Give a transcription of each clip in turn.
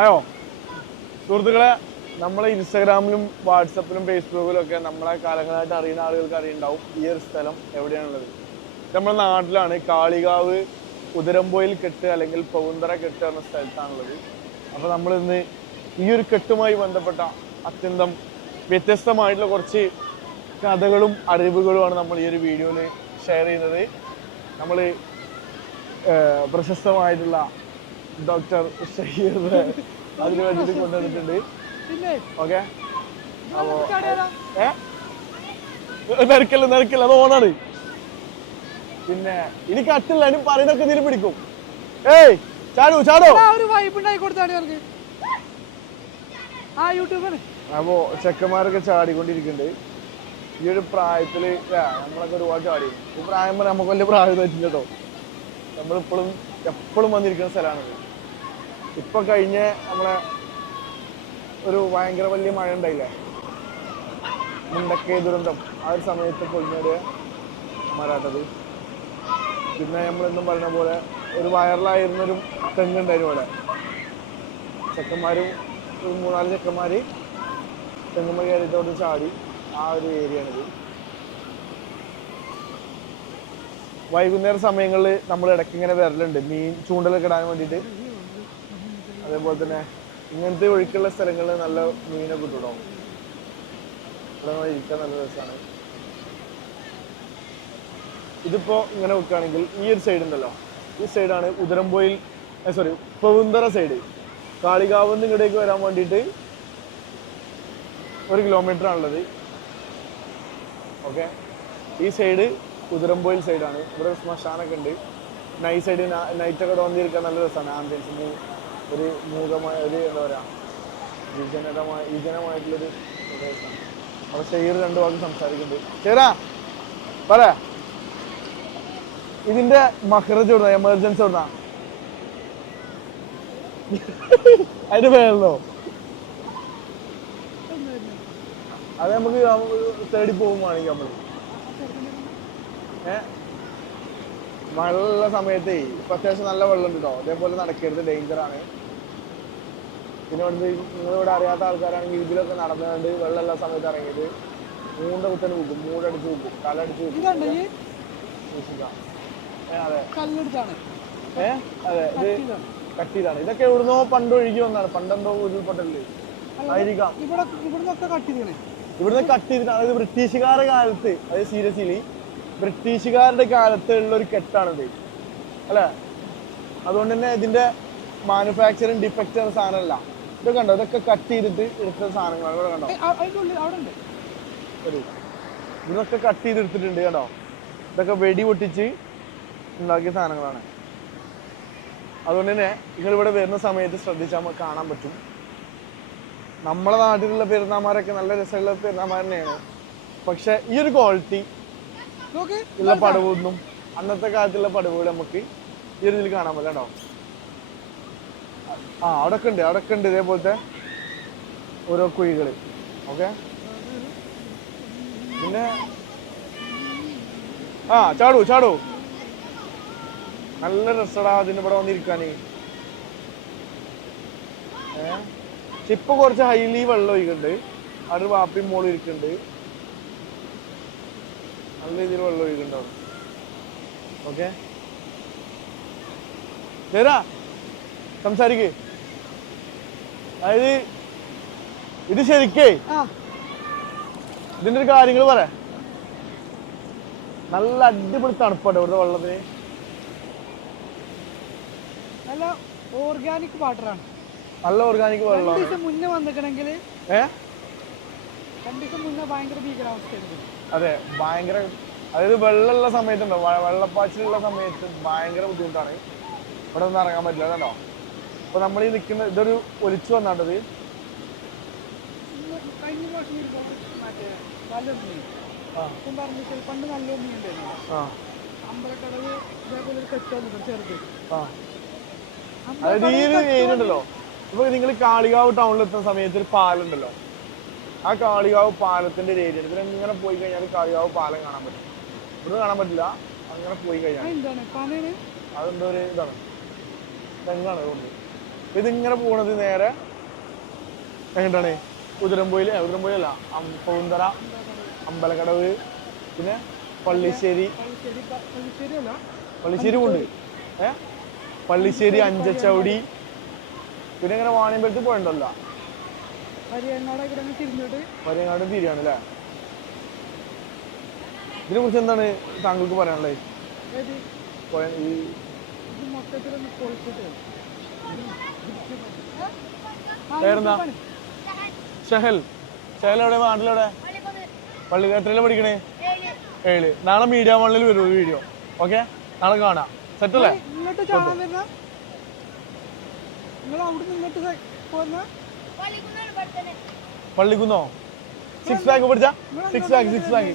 അയോ സുഹൃത്തുക്കളെ നമ്മളെ ഇൻസ്റ്റാഗ്രാമിലും വാട്സപ്പിലും ഫേസ്ബുക്കിലും ഒക്കെ നമ്മളെ കാലങ്ങളായിട്ട് അറിയുന്ന ആളുകൾക്ക് അറിയുണ്ടാവും ഈ ഒരു സ്ഥലം എവിടെയാണുള്ളത്. നമ്മുടെ നാട്ടിലാണ് കാളികാവ് ഉദരമ്പോയിൽ കെട്ട് അല്ലെങ്കിൽ പൗന്തറ കെട്ട് എന്ന സ്ഥലത്താണുള്ളത്. അപ്പോൾ നമ്മൾ ഇന്ന് ഈ ഒരു കെട്ടുമായി ബന്ധപ്പെട്ട അത്യന്തം വ്യത്യസ്തമായിട്ടുള്ള കുറച്ച് കഥകളും അറിവുകളുമാണ് നമ്മൾ ഈ ഒരു വീഡിയോയിൽ ഷെയർ ചെയ്യുന്നത്. നമ്മൾ പ്രശസ്തമായിട്ടുള്ള ഡോക്ടർ ഷഹീർ അതിനു വേണ്ടിയിട്ട് കൊണ്ടുവന്നിട്ടുണ്ട്. പിന്നെ? ഓക്കെ? നിരക്കല്ല നിരക്കല്ല അത് ഓണാണ്. പിന്നെ ഇനി കട്ടില്ല ഇനി പറയുന്നൊക്കെ ഇതിൽ പിടിക്കും. ഏയ് ചാടൂ ചാടോ. ഒരു വൈബ് കൊടുത്താണ് ആ യൂട്യൂബാണ് അപ്പോ ചെക്കന്മാരൊക്കെ ചാടിക്കൊണ്ടിരിക്കുന്നുണ്ട്. ഈ ഒരു പ്രായത്തിൽ നമ്മളൊക്കെ ഒരുപാട് ചാടി. ഈ പ്രായം പറഞ്ഞാൽ നമുക്ക് വലിയ പ്രായം പറ്റില്ല കേട്ടോ. നമ്മളിപ്പോഴും എപ്പോഴും വന്നിരിക്കുന്ന സ്ഥലമാണിത് ഇപ്പൊ കഴിഞ്ഞ നമ്മളെ ഒരു ഭയങ്കര വലിയ മഴ ഉണ്ടായില്ലേ? മുണ്ടക്കേ ദുരന്തം. ആ ഒരു സമയത്ത് പൊളിഞ്ഞൊരു മരാട്ടത് പിന്നെ നമ്മളെന്നും പറഞ്ഞ പോലെ ഒരു വൈറലായിരുന്നൊരു തെങ്ങുണ്ടായിരുന്നു ഇവിടെ ചെക്കന്മാരും ഒരു മൂന്നാൽ ചെക്കന്മാര് തെങ്ങുമ്മ കയറിയതോട് ചാടി. ആ ഒരു ഏരിയ ആണിത് വൈകുന്നേര സമയങ്ങളിൽ നമ്മൾ ഇടയ്ക്ക് ഇങ്ങനെ വരലുണ്ട്. മീൻ ചൂണ്ടലൊക്കെ ഇടാൻ വേണ്ടിയിട്ട് അതേപോലെ തന്നെ ഇങ്ങനത്തെ ഒഴുക്കുള്ള സ്ഥലങ്ങളിൽ നല്ല മീനൊക്കെ കിട്ടും ഇവിടെ നമ്മൾ ഇരിക്കാൻ നല്ല രസമാണ് ഇതിപ്പോ ഇങ്ങനെ വെക്കുകയാണെങ്കിൽ ഈ ഒരു സൈഡ് ഉണ്ടല്ലോ. ഈ സൈഡാണ് ഉദരംപോയിൽ സോറി പവുന്തറ സൈഡ് കാളികാവ് നിന്ന് വരാൻ വേണ്ടിയിട്ട് ഒരു കിലോമീറ്റർ ആണുള്ളത് ഓക്കെ ഈ സൈഡ് കുതിരമ്പോയിൽ സൈഡാണ് ഇവിടെ ശ്മശാനൊക്കെ ഉണ്ട്. നൈറ്റ് സൈഡ് നൈറ്റ് ഒക്കെ വന്നിരിക്കാൻ നല്ല രസമാണ് ആംബിയൻസ് ഒരു മൂകമായ ഒരു എന്താ പറയുക വിജനതമായ വിജനമായിട്ടുള്ളൊരു പ്രദേശമാണ്. അവിടെ ഷെയർ രണ്ടു വാക്ക് സംസാരിക്കുന്നുണ്ട്. ചേരാ പറ. ഇതിന്റെ മഹറജ് എവിടുന്ന? എമർജൻസി എവിടുന്ന? അതിന്റെ പേരല്ലോ അത് നമുക്ക് തേടി പോകുമ്പോഴാണെങ്കിൽ നമ്മൾ ഏ? മഴയുള്ള സമയത്ത് ഇപ്പൊ അത്യാവശ്യം നല്ല വെള്ളം ഉണ്ട് കേട്ടോ അതേപോലെ നടക്കരുത്. ഡേഞ്ചർ ആണ്. പിന്നെ ഇവിടുന്ന് നിങ്ങളിവിടെ അറിയാത്ത ആൾക്കാരാണെങ്കിൽ ഇതിലൊക്കെ നടന്നുകൊണ്ട് വെള്ളമുള്ള സമയത്ത് ഇറങ്ങിയത്. മൂണ്ട കുത്തനെ വെക്കും മൂടടിച്ച് വെക്കും കല്ലടിച്ച് ഏ അതെ. കല്ലെടുത്താണ്. ഏ അതെ. ഇത്. കട്ടിയിലാണ്. ഇതൊക്കെ എവിടുന്നോ പണ്ട് ഒഴുകി വന്നാണ് പണ്ടെന്തോ ഉരുൾപൊട്ടലിൽ. ആയിരിക്കാം. ഇവിടെ കട്ട് ഇവിടുന്ന് കട്ട് ചെയ്തിട്ടാണ് അതായത് ബ്രിട്ടീഷുകാരുടെ കാലത്ത്. അതായത് സീരിയസ്ലി ബ്രിട്ടീഷുകാരുടെ കാലത്തുള്ള ഒരു കെട്ടാണിത്. അല്ലേ? അതുകൊണ്ട് തന്നെ ഇതിന്റെ മാനുഫാക്ചറിങ് ഡിഫക്റ്റ് എന്ന സാധനമല്ല. ഇത് കണ്ടോ? ഇതൊക്കെ കട്ട് ചെയ്തിട്ട് എടുത്ത സാധനങ്ങളാണ്. ഇവിടെ കണ്ടോ? ഒരു ഇതൊക്കെ കട്ട് ചെയ്ത് എടുത്തിട്ടുണ്ട് കേട്ടോ ഇതൊക്കെ വെടി പൊട്ടിച്ച് ഉണ്ടാക്കിയ സാധനങ്ങളാണ്. അതുകൊണ്ട് തന്നെ നിങ്ങൾ ഇവിടെ വരുന്ന സമയത്ത് ശ്രദ്ധിച്ചാൽ നമുക്ക് കാണാൻ പറ്റും. നമ്മളെ നാട്ടിലുള്ള പെരുന്നാമാരൊക്കെ നല്ല രസമുള്ള പെരുന്നാമാർ തന്നെയാണ്. പക്ഷെ ഈ ഒരു ക്വാളിറ്റി ഉള്ള പടവൊന്നും അന്നത്തെ കാലത്തുള്ള പടവുകൾ നമുക്ക് ഈ ഒരു ഇതിൽ കാണാൻ പറ്റില്ല കേട്ടോ. ആ അവിടെ ഉണ്ട് അവിടെ ഉണ്ട് ഇതേപോലത്തെ ഓരോ കുഴികൾ ഓക്കെ? പിന്നെ ആ ചാടൂ ചാടൂ. നല്ല രസടാ അതിന് ഇവിടെ വന്നിരിക്കാന് ഇപ്പൊ കുറച്ച് ഹൈലി വെള്ളം ഒഴിക്കുന്നുണ്ട് അവിടെ വാപ്പി വാപ്പിയും ഇരിക്കുന്നുണ്ട്. നല്ല രീതിയിൽ വെള്ളം ഒഴുകുന്നുണ്ടാവും ഓക്കെ ചേരാ സംസാരിക്ക്. അതായത് ഇത് ശരിക്കേ ഇതിന്റെ ഒരു കാര്യങ്ങൾ പറ. നല്ല അടിപൊളി തണുപ്പാണ് ഇവിടുത്തെ വെള്ളത്തിന്. നല്ല ഓർഗാനിക് വാട്ടറാണ് നല്ല ഓർഗാനിക് രണ്ടു വെള്ളമാണ്. ദിവസം മുന്നേ വന്നിക്കണമെങ്കിൽ ഏ? രണ്ടു ദിവസം മുന്നേ ഭയങ്കര ഭീകരാവസ്ഥയായിരുന്നു. അതെ ഭയങ്കര അതായത് വെള്ളമുള്ള സമയത്തുണ്ടോ? വെള്ളപ്പാച്ചിലുള്ള സമയത്ത് ഭയങ്കര ബുദ്ധിമുട്ടാണ്. ഇവിടെ ഒന്നും ഇറങ്ങാൻ പറ്റില്ല കേട്ടോ അപ്പൊ നമ്മൾ ഈ നിൽക്കുന്ന ഇതൊരു ഒലിച്ചു വന്നാട്ടത് പണ്ട് ഉണ്ടായിരുന്നു. അമ്പലക്കടവ് ഇതേപോലെ ഒരു കെട്ട് വന്നിട്ടുണ്ട് ചെറുത്. ആ. അതായത് ഈ ഒരു ഏരിയ ഉണ്ടല്ലോ ഇപ്പൊ നിങ്ങൾ കാളികാവ് ടൗണിൽ എത്തുന്ന സമയത്ത് ഒരു പാലുണ്ടല്ലോ. ആ കാളികാവ് പാലത്തിന്റെ ഒരു ഏരിയ ഇതിൽ ഇങ്ങനെ പോയി കഴിഞ്ഞാൽ കാളികാവ് പാലം കാണാൻ പറ്റും. ഇവിടെ കാണാൻ പറ്റില്ല. അങ്ങനെ പോയി കഴിഞ്ഞാൽ. അതെന്തോ ഒരു ഇതാണ്. തെങ്ങാണ് അതുകൊണ്ട്. ഇതിങ്ങനെ പോണത് നേരെ എങ്ങോട്ടാണ്? കുതിരമ്പോയിൽ അല്ല പൂന്തറ അമ്പലക്കടവ് പിന്നെ പള്ളിശ്ശേരി. പള്ളിശ്ശേരി ഉണ്ട്. ഏ? പള്ളിശ്ശേരി അഞ്ചച്ചവടി പിന്നെ ഇങ്ങനെ വാണിയമ്പലത്തിൽ പോയിട്ടുണ്ടല്ലോ പരിയങ്ങാട് തിരിയാണ് അല്ലേ ഇതിനെ കുറിച്ച് എന്താണ് താങ്കൾക്ക് പറയാനുള്ളത്? ഈ പേരെന്താ? ഷഹൽ ഷഹൽ എവിടെ? നാട്ടിലെവിടെ? പള്ളി എത്രയിലാണ് പഠിക്കണേ? ഏഴ്. നാളെ മീഡിയ വണ്ണിൽ വരും ഒരു വീഡിയോ. ഓക്കെ? നാളെ കാണാം. സെറ്റ് അല്ലേ പള്ളിക്കുന്നോ? സിക്സ് പാക്ക് പിടിച്ചാ സിക്സ് പാക്ക് സിക്സ് പാക്ക്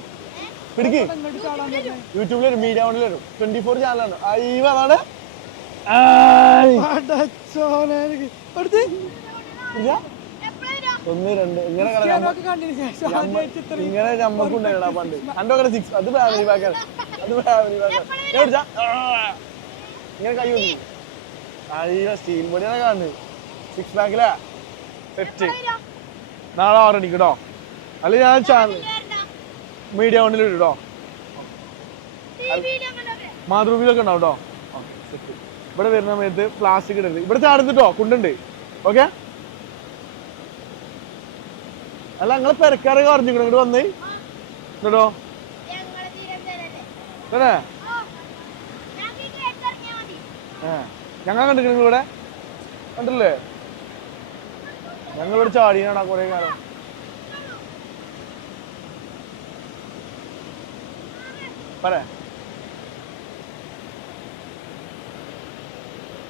പിടിക്ക്. യൂട്യൂബിൽ വരും. മീഡിയ വണ്ണിൽ വരും ട്വന്റി ഫോർ ചാനലാണ് അയ്യോ അതാണ്? ഒന്ന് രണ്ട്. ഇങ്ങനെ ഇങ്ങനെ നമ്മക്കുണ്ടായിടാ പണ്ട്. അന്റെ ഒക്കെ സിക്സ് അത് ഫാമിലി പാക്കാണ് അത് ഫാമിലി പാക്കാണ് ഇങ്ങനെ കൈ വന്നു അയ്യോ സ്റ്റീൽ ബോഡിയാണ് കാണുന്നത്. സിക്സ് പാക്കിലാ സെറ്റ് നാളെ ആറ് മണിക്ക് കേട്ടോ അല്ല ഞാൻ ചാനൽ മീഡിയ വണ്ണിൽ ഇടോ കേട്ടോ മാതൃഭൂമിയിലൊക്കെ ഉണ്ടാവും കേട്ടോ ഇവിടെ വരുന്ന സമയത്ത് പ്ലാസ്റ്റിക് ഇടരുത്. ഇവിടെ അടുത്തിട്ടോ കുണ്ടുണ്ട്. ഓക്കെ അല്ല നിങ്ങളെ പെരക്കാരൊക്കെ അറിഞ്ഞിക്കണോ ഇങ്ങോട്ട് വന്നേ. കേട്ടോ അല്ലേ ഞങ്ങൾ കണ്ടിരിക്കണ ഇവിടെ? കണ്ടില്ലേ? ഞങ്ങളിവിടെ ചാടിയാണ് കുറെ കാലം. പറ.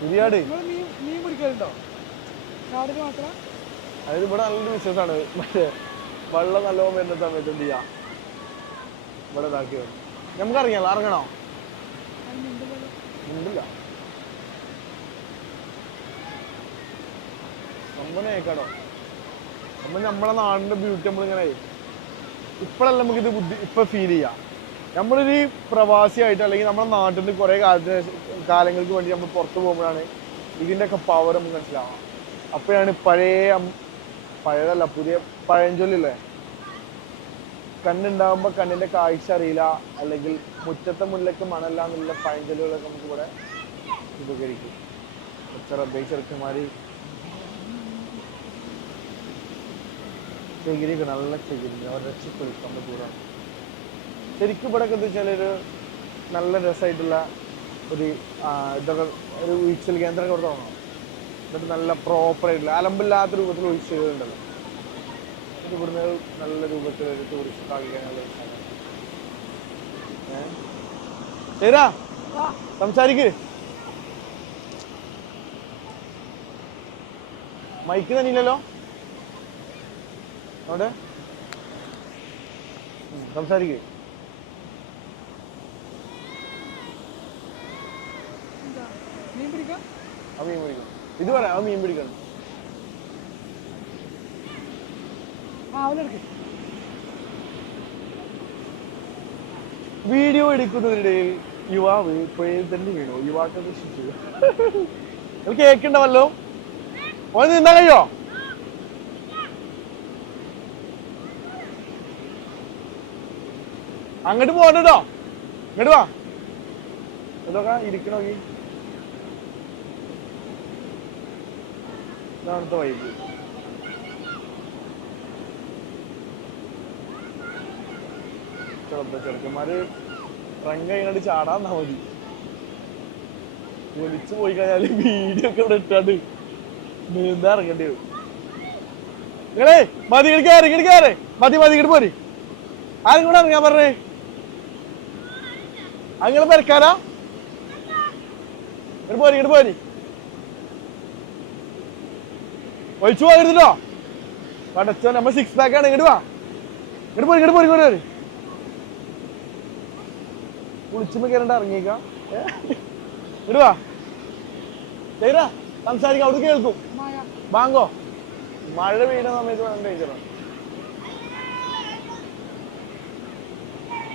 ഇരിയാട് മീൻ പിടിക്കലുണ്ടോ? അതായത് ഇവിടെ നല്ലൊരു ബിസിനസ് ആണ് മറ്റേ വെള്ളം നല്ലോണം വരുന്ന സമയത്ത് എന്ത് ചെയ്യാം? ഇവിടെ ഇതാക്കി വരും നമുക്കറിയാലോ ഇറങ്ങണോ? ഉണ്ടില്ല നമ്മൾ നമ്മളെ നാടിന്റെ ബ്യൂട്ടി നമ്മളിങ്ങനെ ഇപ്പോഴല്ല നമുക്ക് ഇത് ബുദ്ധി ഇപ്പൊ ഫീൽ ചെയ്യാം. നമ്മളൊരു പ്രവാസിയായിട്ട് അല്ലെങ്കിൽ നമ്മുടെ നാട്ടിൽ നിന്ന് കുറെ കാലത്തിന് കാലങ്ങൾക്ക് വേണ്ടി നമ്മൾ പുറത്തു പോകുമ്പോഴാണ് ഇതിന്റെയൊക്കെ പവർ നമുക്ക് മനസ്സിലാവാം അപ്പോഴാണ് പഴയ പഴയതല്ല പുതിയ പഴഞ്ചൊല്ലില്ലേ? കണ്ണുണ്ടാകുമ്പോൾ കണ്ണിന്റെ കാഴ്ച അറിയില്ല അല്ലെങ്കിൽ മുറ്റത്തെ മുല്ലക്ക് മണല്ല എന്നുള്ള പഴഞ്ചൊല്ലുകളൊക്കെ നമുക്ക് ഇവിടെ ഉപകരിക്കും. ചെറുക്കന്മാര് ചകിരിയൊക്കെ നല്ല ചകിരി അവരുടെ രക്ഷപ്പെടുത്താൻ കൂടാണ് ശരിക്കും ഇവിടെ എന്താ വെച്ചാൽ ഒരു നല്ല രസമായിട്ടുള്ള ഒരു ഇതൊക്കെ ഒരു ഉഴിച്ചൽ കേന്ദ്രം ഇവിടെ തുടങ്ങണം എന്നിട്ട് നല്ല പ്രോപ്പർ ആയിട്ടുള്ള അലമ്പില്ലാത്ത രൂപത്തിൽ ഉഴിച്ചലുണ്ടല്ലോ എന്നിട്ട് ഇവിടുന്ന് നല്ല രൂപത്തിൽ ഒരു ടൂറിസ്റ്റ് ആക്കിക്കാനുള്ള ശരിയാ സംസാരിക്ക്. മൈക്ക് തന്നെയില്ലല്ലോ അവിടെ? ഉം, സംസാരിക്ക് എന്താ മീൻ പിടിക്കാം. ആ മീൻ പിടിക്കണം. ഇത് പറ ആ മീൻ പിടിക്കണം. വീഡിയോ എടുക്കുന്നതിനിടയിൽ യുവാവ് പുഴയിൽ തന്നെ വീണു. യുവാക്കൾ ശിശു നിങ്ങൾ കേൾക്കണ്ടവല്ലോ? ഓന് നിന്നാ കഴിയോ? അങ്ങോട്ട് പോകണ്ടോ? ഇങ്ങോട്ട് വാ. ഇതൊക്കെ ഇരിക്കണോക്കി ഇതാണത്തെ വൈബ് ചെറുപ്പ ചെറുക്കന്മാര് റങ് കഴിഞ്ഞിട്ട് ചാടാൻ നിന്നാ മതി. ഒലിച്ചു പോയി കഴിഞ്ഞാൽ വീഡിയോ ഒക്കെ ഇവിടെ ഇട്ടാണ്ട് നീന്താ ഇറങ്ങേണ്ടി വരും. നിങ്ങളെ മതി ഇടിക്കാറ് കയറി മതി മതി ഇങ്ങോട്ട് പോരി. ആരും കൂടെ ഇറങ്ങാൻ പറഞ്ഞേ? അങ്ങനെ പെരക്കാരാ ഇങ്ങോട്ട് പോരി ഇങ്ങോട്ട് പോരി. ഒഴിച്ചു പോകരുതല്ലോ പടച്ചോ നമ്മൾ സിക്സ് പാക്ക് ആണ്. ഇങ്ങോട്ട് വാ. ഇങ്ങോട്ട് പോയി ഇങ്ങോട്ട് പോയി ഇങ്ങോട്ട് പോരി. കുളിച്ചുമ്പോ കയറണ്ട ഇറങ്ങിയേക്കാം. ഇങ്ങോട്ട് വാ. ചെയ്താ സംസാരിക്കാം അവിടെ കേൾക്കും. ബാങ്കോ മഴ പെയ്യുന്ന സമയത്ത് വേണം ഡേഞ്ചറാണ്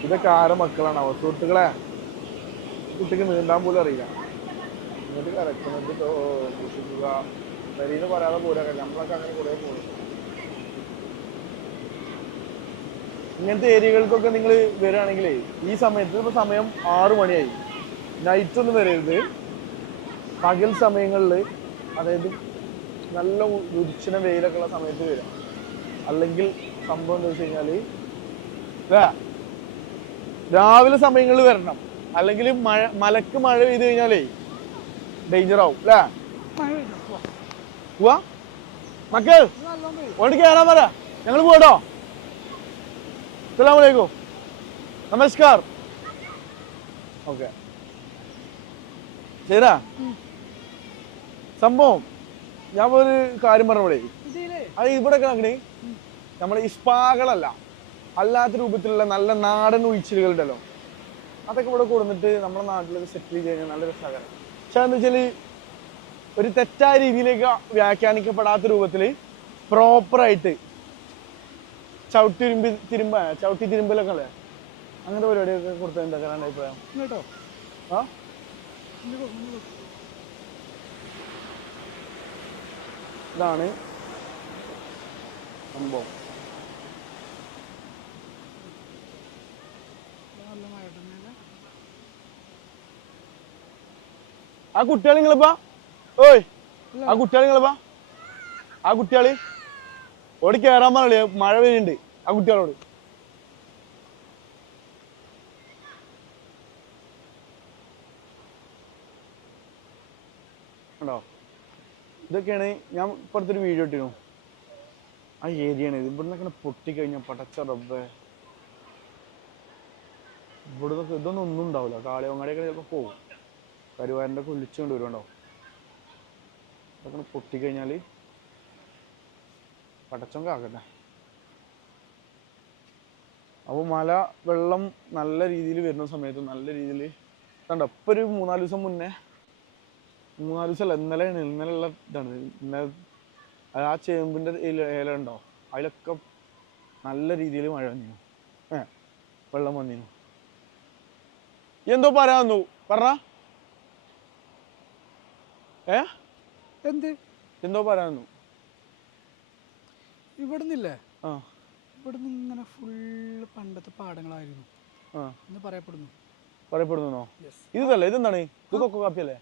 ഇതൊക്കെ ആരെ മക്കളാണ്? അവ സുഹൃത്തുക്കളെ കുട്ടിക്ക് നീന്താൻ പോലും അറിയില്ല. എന്നിട്ട് കരക്കുന്നത് സൂക്ഷിക്കുക പെരീന്ന് പറയാതെ പോരാ. നമ്മളൊക്കെ അങ്ങനെ കുറേ പോകും ഇങ്ങനത്തെ ഏരിയകൾക്കൊക്കെ നിങ്ങൾ വരികയാണെങ്കിലേ ഈ സമയത്ത് ഇപ്പൊ സമയം ആറു മണിയായി. നൈറ്റ് ഒന്നും വരരുത്. പകൽ സമയങ്ങളിൽ അതായത് നല്ല ഉരുച്ചിന വെയിലൊക്കെ ഉള്ള സമയത്ത് വരാം. അല്ലെങ്കിൽ സംഭവം എന്താ വെച്ച് കഴിഞ്ഞാൽ രാവിലെ സമയങ്ങളിൽ വരണം. അല്ലെങ്കിൽ മഴ മലക്ക് മഴ പെയ്ത് കഴിഞ്ഞാലേ ഡേഞ്ചർ ആവും അല്ലേ. പോവാ? മക്കൾ. ഓടി കയറാൻ പറ ഞങ്ങൾ പോട്ടോ അസ്സലാമലൈക്കും നമസ്കാർ. ഓക്കെ. ശരിയാ സംഭവം ഞാൻ ഒരു കാര്യം പറഞ്ഞവിടെ അത് ഇവിടെ കണക്കണേ നമ്മുടെ ഇസ്പാകളല്ല അല്ലാത്ത രൂപത്തിലുള്ള നല്ല നാടൻ ഉഴിച്ചിലുകൾ ഉണ്ടല്ലോ അതൊക്കെ ഇവിടെ കൊടുത്തിട്ട് നമ്മുടെ നാട്ടിലൊക്കെ സെറ്റിൽ ചെയ്ത് കഴിഞ്ഞാൽ നല്ല രസകരം പക്ഷെ എന്താ വെച്ചാൽ ഒരു തെറ്റായ രീതിയിലേക്ക് വ്യാഖ്യാനിക്കപ്പെടാത്ത രൂപത്തിൽ പ്രോപ്പറായിട്ട് ചവിട്ടി തിരുമ്പി തിരുമ്പ ചവിട്ടി തിരുമ്പലൊക്കെ അല്ലേ അങ്ങനത്തെ പരിപാടിയൊക്കെ കൊടുത്തത് കാരണം അഭിപ്രായം? കേട്ടോ ആ. ഇതാണ് സംഭവം. ആ കുട്ടികൾ നിങ്ങളിപ്പാ ഓയ് ആ കുട്ടിയാളി നിങ്ങളിപ്പാ ആ കുട്ടിയാളി ഓടി കയറാൻ പറഞ്ഞില്ലേ മഴ പെയ്യുന്നുണ്ട് ആ കുട്ടികളോട് ഉണ്ടോ ഇതൊക്കെയാണ് ഞാൻ ഇപ്പുറത്തൊരു വീഡിയോ ഇട്ടിരുന്നു. ആ ഏരിയാണ് ഇത്. ഇവിടെ നിന്നൊക്കെ പൊട്ടിക്കഴിഞ്ഞാൽ പടച്ച റബ്ബേ. ഇവിടുന്ന് ഇതൊന്നും ഒന്നും ഉണ്ടാവില്ല കാളിയങ്ങാടിയൊക്കെ ചിലപ്പോൾ പോകും. കരുവാരന്റെ ഒക്കെ ഒലിച്ചുകൊണ്ട് വരുന്നുണ്ടോ അതൊക്കെ പൊട്ടിക്കഴിഞ്ഞാൽ പടച്ചം കാക്കട്ടെ അപ്പോൾ മല വെള്ളം നല്ല രീതിയിൽ വരുന്ന സമയത്ത് നല്ല രീതിയിൽ കണ്ട ഇപ്പം ഒരു മൂന്നാൽ ദിവസം മുന്നേ മൂന്നാൽ ദിവസം അല്ല ഇന്നലെയാണ് ഇന്നലെയുള്ള ഇതാണ്. ഇന്നലെ ആ ചേമ്പിന്റെ ഇല ഉണ്ടോ അതിലൊക്കെ നല്ല രീതിയിൽ മഴ വന്നിരുന്നു. ഏ വെള്ളം വന്നിരുന്നു. എന്തോ പറയാന്നു പറഞ്ഞ. ഏ? എന്ത്? എന്തോ പറയാന്നു ഇവിടുന്നില്ലേ? ആ. ഇവിടുന്ന് ഇങ്ങനെ ഫുള്ള് പണ്ടത്തെ പാടങ്ങളായിരുന്നു ആ. എന്ന് പറയപ്പെടുന്നു. പറയപ്പെടുന്നോ ഇതല്ലേ ഇതെന്താണ്? ഇത് കൊക്കോ കാപ്പിയല്ലേ?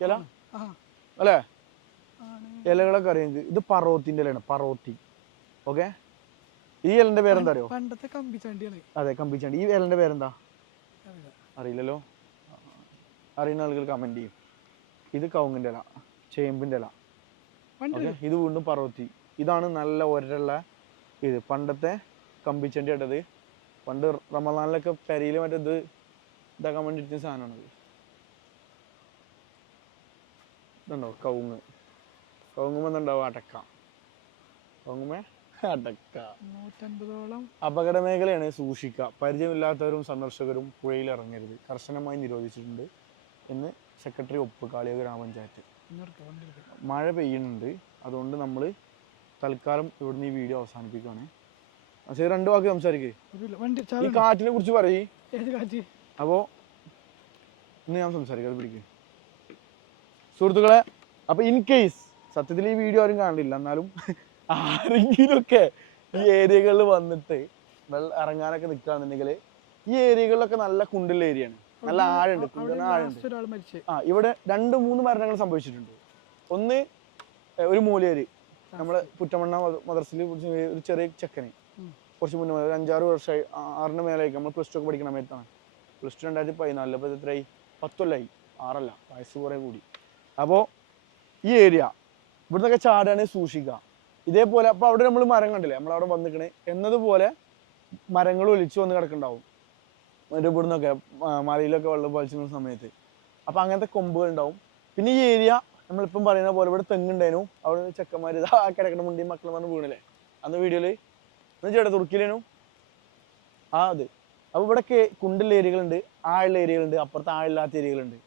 ഇല? അല്ലേ? ഇലകളൊക്കെ അറിയാം ഇത്. പറോത്തിന്റെ ഇലയാണ് പറോത്തി. ഓക്കെ? ഈ ഇലന്റെ പേരെന്താ അറിയോ പണ്ടത്തെ കമ്പിച്ചാണ്ടിയാണ്. അതെ കമ്പിച്ചാണ്ടി. ഈ ഇലന്റെ പേരെന്താ? അറിയില്ല. അറിയില്ലല്ലോ. അറിയുന്ന ആളുകൾ കമന്റ് ചെയ്യും. ഇത് കവുങ്ങിന്റെ ഇല ചേമ്പിന്റെ ഇല. ഇത് വീണ്ടും പറവത്തി ഇതാണ് നല്ല ഒരള്ള ഇത്. പണ്ടത്തെ കമ്പിച്ചണ്ടി ഇട്ടത് പണ്ട് റമദാനിലൊക്കെ പെരയിൽ മറ്റേ ഇത് ഇതാക്കാൻ വേണ്ടിയിട്ട് സാധനമാണത് ഇതുണ്ടോ? കവുങ്ങ്. കവുങ്ങുമ്പോൾ എന്തുണ്ടാവും അടക്ക. കവുങ്ങുമേ? അടക്ക. നൂറ്റൻപതോളം അപകട മേഖലയാണ് സൂക്ഷിക്കുക. പരിചയമില്ലാത്തവരും സന്ദർശകരും പുഴയിൽ ഇറങ്ങരുത് കർശനമായി നിരോധിച്ചിട്ടുണ്ട് എന്ന് സെക്രട്ടറി ഒപ്പ് കാളിയ ഗ്രാമപഞ്ചായത്ത് മഴ പെയ്യുന്നുണ്ട്. അതുകൊണ്ട് നമ്മൾ തൽക്കാലം ഇവിടുന്ന് ഈ വീഡിയോ അവസാനിപ്പിക്കുകയാണ്. പക്ഷേ രണ്ട് വാക്ക് സംസാരിക്കേ. ഈ കാറ്റിനെ കുറിച്ച് പറയ്. അപ്പോൾ ഇന്ന് ഞാൻ സംസാരിക്കാം അത് പിടിക്കും. സുഹൃത്തുക്കളെ അപ്പോൾ ഇൻ കേസ് സത്യത്തിൽ ഈ വീഡിയോ ആരും കാണില്ല എന്നാലും ആരെങ്കിലുമൊക്കെ ഈ ഏരിയകളിൽ വന്നിട്ട് വെള്ളം ഇറങ്ങാനൊക്കെ നിൽക്കുകയാണെന്നുണ്ടെങ്കിൽ ഈ ഏരിയകളിലൊക്കെ നല്ല കുണ്ടുള്ള ഏരിയയാണ്. നല്ല ആഴുണ്ട് ആഴുണ്ട്. ആ ഇവിടെ രണ്ട് മൂന്ന് മരണങ്ങൾ സംഭവിച്ചിട്ടുണ്ട്. ഒന്ന് ഒരു മൂലയര് നമ്മളെ പുറ്റമണ്ണ മദർസിൽ ഒരു ചെറിയ ചെക്കന്. കുറച്ച് മുന്നേ ഒരു അഞ്ചാറ് വർഷമായി ആറിന് മേലായി നമ്മൾ പ്ലസ് ടു ഒക്കെ പഠിക്കുന്ന സമയത്താണ്. പ്ലസ് ടു രണ്ടായിരത്തി പതിനാലിൽ അപ്പോൾ എത്രയായി? പത്തൊല്ലായി. ആറല്ല. വയസ്സ് കുറേ കൂടി. അപ്പോൾ ഈ ഏരിയ ഇവിടുന്നൊക്കെ ചാടാണ് സൂക്ഷിക്കുക. ഇതേപോലെ അപ്പോൾ അവിടെ നമ്മൾ മരം കണ്ടില്ലേ? നമ്മളവിടെ വന്നിക്കണേ. എന്നതുപോലെ മരങ്ങൾ ഒലിച്ചു വന്ന് കിടക്കുന്നുണ്ടാവും മറ്റേ ഇവിടുന്നൊക്കെ മലയിലൊക്കെ വെള്ളം പതിച്ചിരുന്ന സമയത്ത്. അപ്പം അങ്ങനത്തെ കൊമ്പുകൾ ഉണ്ടാവും. പിന്നെ ഈ ഏരിയ നമ്മളിപ്പം പറയുന്ന പോലെ ഇവിടെ തെങ്ങുണ്ടായിരുന്നു. അവിടെ ചെക്കന്മാർ ഇതാ കിടക്കണ മുണ്ടിയും മക്കളും വന്ന് വീണില്ലേ? അന്ന് വീഡിയോയിൽ എന്ന് ചേട്ടാ തുർക്കിയിലേനു. ആ അത്. അപ്പോൾ ഇവിടെ കുണ്ടുള്ള ഏരിയകളുണ്ട് ആഴുള്ള ഏരിയകളുണ്ട് അപ്പുറത്ത് ആഴില്ലാത്ത ഏരിയകളുണ്ട്.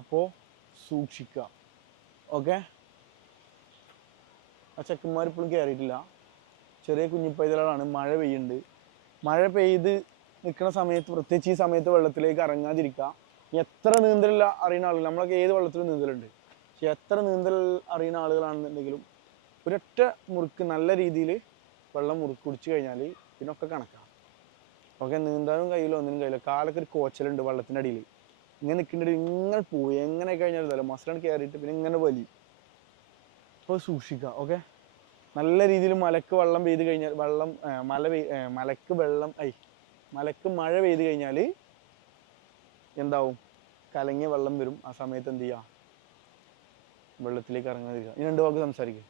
അപ്പോൾ സൂക്ഷിക്കുക ഓക്കെ? ആ ചെക്കന്മാർ ഇപ്പോഴും കയറിയിട്ടില്ല ചെറിയ കുഞ്ഞിപ്പൈതലാണ് മഴ പെയ്യുന്നുണ്ട്. മഴ പെയ്ത് നിൽക്കുന്ന സമയത്ത് പ്രത്യേകിച്ച് ഈ സമയത്ത് വെള്ളത്തിലേക്ക് ഇറങ്ങാതിരിക്കുക എത്ര നീന്തലില്ല അറിയുന്ന ആളുകൾ നമ്മളൊക്കെ ഏത് വെള്ളത്തിലും നീന്തലുണ്ട്. പക്ഷെ എത്ര നീന്തൽ അറിയുന്ന ആളുകളാണെന്നുണ്ടെങ്കിലും ഒരൊറ്റ മുറുക്ക് നല്ല രീതിയിൽ വെള്ളം മുറുക്ക് കുടിച്ചു കഴിഞ്ഞാൽ ഇതിനൊക്കെ കണക്കാണ് ഓക്കെ നീന്താനും കയ്യിലോ ഒന്നിനും കയ്യിലോ കാലൊക്കെ ഒരു കോച്ചലുണ്ട് വെള്ളത്തിന്റെ അടിയിൽ. ഇങ്ങനെ നിൽക്കേണ്ടി ഇങ്ങനെ പോയി എങ്ങനെ കഴിഞ്ഞാലും ഇതല്ല മസിലാണ് കയറിയിട്ട് പിന്നെ ഇങ്ങനെ വലി. അപ്പോൾ സൂക്ഷിക്കുക ഓക്കെ? നല്ല രീതിയിൽ മലക്ക് വെള്ളം പെയ്ത് കഴിഞ്ഞാൽ വെള്ളം മല പെയ് മലക്ക് വെള്ളം ഐ മലക്ക് മഴ പെയ്ത് കഴിഞ്ഞാൽ എന്താവും? കലങ്ങിയ വെള്ളം വരും. ആ സമയത്ത് എന്ത് ചെയ്യുക വെള്ളത്തിലേക്ക് ഇറങ്ങാതിരിക്കുക. ഇനി രണ്ട് വാക്ക് സംസാരിക്കുക